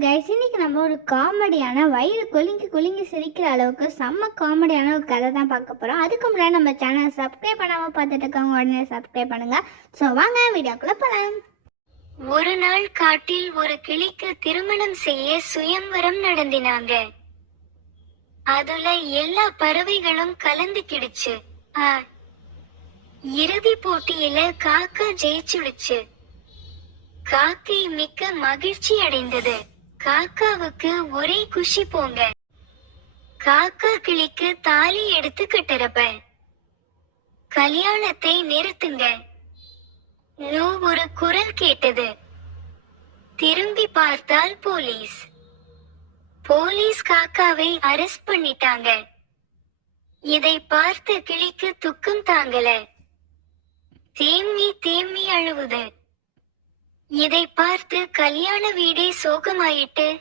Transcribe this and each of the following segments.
Guys இன்னைக்கு நம்ம ஒரு காமெடியான வயிறு குலுங்கி குலுங்கி சிரிக்கிற அளவுக்கு செம்ம காமெடியான ஒரு கதை தான் பார்க்க போகிறோம் அதுக்கு முன்னாடி நம்ம சேனலை சப்ஸ்கிரைப் பண்ணாமல் பார்த்துட்டு இருக்கவங்க உடனே சப்ஸ்கிரைப் பண்ணுங்க. ஸோ வாங்க வீடியோக்குள்ளே போகலாம் ஒரு நாள் காட்டில் ஒரு கிளிக்கு திருமணம் செய்ய சுயம்வரம் நடந்தினாங்க. அதுல எல்லா பறவைகளும் கலந்துக்கிடுச்சு. இறுதி போட்டியில காக்கா ஜெயிச்சுடுச்சு. காக்கை மிக்க மகிழ்ச்சி அடைந்தது. காக்காவுக்கு ஒரே குஷி போங்க. காக்கா கிளிக்கு தாலி எடுத்து கட்டுறப்ப. கல்யாணத்தை நிறுத்துங்க. நூ ஒரு குரல் கேட்டது. திரும்பி பார்த்தால் போலீஸ். போலீஸ் காக்காவை அரெஸ்ட் பண்ணிட்டாங்க. இதை பார்த்த கிளிக்கு துக்கம் தாங்கல. தேம்மி தேம்மி அழுவுது. இதை பார்த்து கல்யாண வீடே சோகமாயிட்டு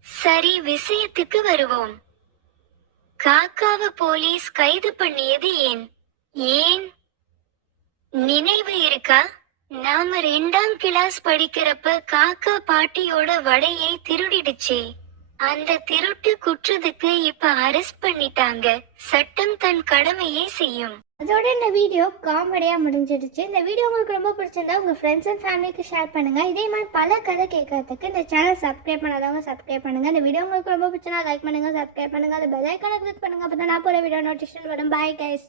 சரி விஷயத்துக்கு வருவோம். காக்காவை போலீஸ் கைது பண்ணியது ஏன்? ஏன்? நினைவு இருக்கா? நாம ரெண்டாம் கிளாஸ் படிக்கிறப்ப காக்கா பாட்டியோட வடையை திருடிடுச்சே. அந்த திருட்டு குற்றத்துக்கு இப்ப அரெஸ்ட் பண்ணிட்டாங்க. சட்டம் தன் கடமையை செய்யும். அதோட இந்த வீடியோ காமெடியாக முடிஞ்சிடுச்சு. இந்த வீடியோ உங்களுக்கு ரொம்ப பிடிச்சிருந்தா உங்கள் ஃப்ரெண்ட்ஸ் அண்ட் ஃபேமிலிக்கு ஷேர் பண்ணுங்கள் இதே மாதிரி பல கதை கேட்கறதுக்கு இந்த சேனல் சப்ஸ்கிரைப் பண்ணாதவங்க சப்ஸ்கிரைப் பண்ணுங்கள் இந்த வீடியோ உங்களுக்கு ரொம்ப பிடிச்சினா லைக் பண்ணுங்கள் சப்ஸ்கிரைப் பண்ணுங்கள் அந்த பெல் ஐக்கானை கிளிக் பண்ணுங்கள் அப்போ தான் நான் போகிற வீடியோ நோட்டிஃபிகேஷன் வரும். Bye guys